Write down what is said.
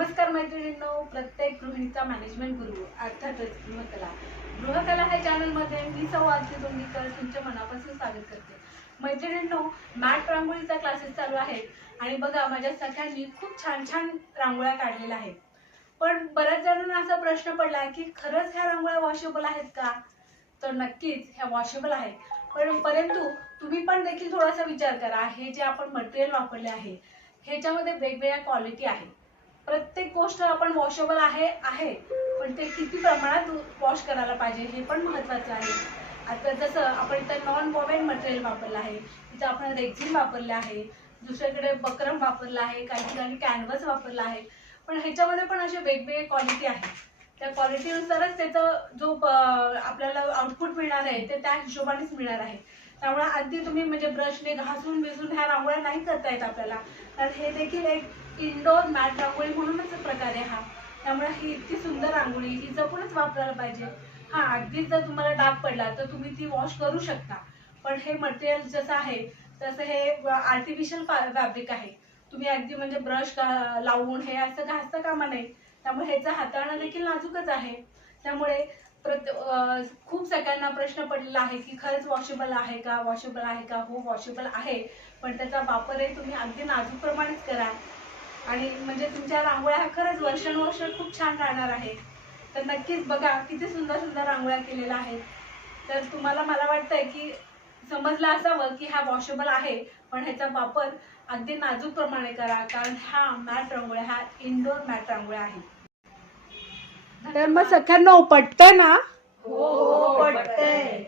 नमस्कार मैत्रिणींनो, प्रत्येक गृहिणीचा मॅनेजमेंट गुरु अर्थातच गृहकला. गृहकला ह्या चॅनलमध्ये मी सौ आरती दोंगीकर तुमच्या मनापासून स्वागत करते. मैत्रिणींनो, मॅट रांगोळीचा क्लासेस चालू आहेत आणि बघा माझ्या सख्यांनी खूप छान छान रांगोळ्या काढलेल्या आहेत. पण बऱ्याच जणांना असा प्रश्न पडला की खरंच ह्या रांगोळ्या वॉशेबल आहेत का? तर नक्कीच ह्या वॉशेबल आहेत, परंतु तुम्ही पण देखील थोडासा विचार करा. हे जे आपण मटेरियल वापरले आहे ह्याच्यामध्ये वेगवेगळ्या क्वालिटी आहे. प्रत्येक गोष्ट आपण वॉशेबल आहे पण ते किती प्रमाणात वॉश करायला पाहिजे हे पण महत्त्वाचं आहे. आता जसं आपण इथं नॉन वॉवेन मटेरियल वापरलं आहे, इथं आपण रेक्झिन वापरले आहे, दुसरीकडे बकरम वापरला आहे, काही ठिकाणी कॅनव्हस वापरला आहे. पण ह्याच्यामध्ये पण असे वेगवेगळे क्वालिटी आहे. त्या क्वालिटीनुसारच त्याचं जो आपल्याला आउटपुट मिळणार आहे ते त्या हिशोबानेच मिळणार आहे. त्यामुळे अगदी तुम्ही म्हणजे ब्रशने घासून बिसून ह्या रांगोळ्या नाही करता येत आपल्याला, तर हे देखील एक इंडोर मॅट रांगोळी म्हणूनच प्रकार आहे हा. त्यामुळे ही इतकी सुंदर रांगोळी ही जपूनच वापरायला पाहिजे. हा, अगदीच जर तुम्हाला डाग पडला तर तुम्ही ती वॉश करू शकता, पण हे मटेरियल जसं आहे तसं हे आर्टिफिशियल फॅब्रिक आहे. तुम्ही अगदी म्हणजे ब्रश लावून हे असं घासता कामा नये. त्यामुळे ह्याचं हाताळणं देखील नाजूकच आहे. त्यामुळे खूप सगळ्यांना प्रश्न पडलेला आहे की खरंच वॉशेबल आहे का, वॉशेबल आहे का? हो, वॉशेबल आहे, पण त्याचा वापर तुम्ही अगदी नाजूक प्रमाणेच करा आणि म्हणजे तुमच्या रांगोळ्या खरंच वर्षानुवर्ष खूप छान राहणार आहे. तर नक्कीच बघा किती सुंदर सुंदर रांगोळ्या केलेल्या आहेत. तर तुम्हाला मला वाटतंय की समजलं असावं की हा वॉशेबल आहे, पण ह्याचा वापर अगदी नाजूक प्रमाणे करा, कारण हा मॅट रांगोळ्या हा इंडोर मॅट रांगोळ्या आहे. तर मग सगळ्यांना पटतंय ना? हो, पटतंय.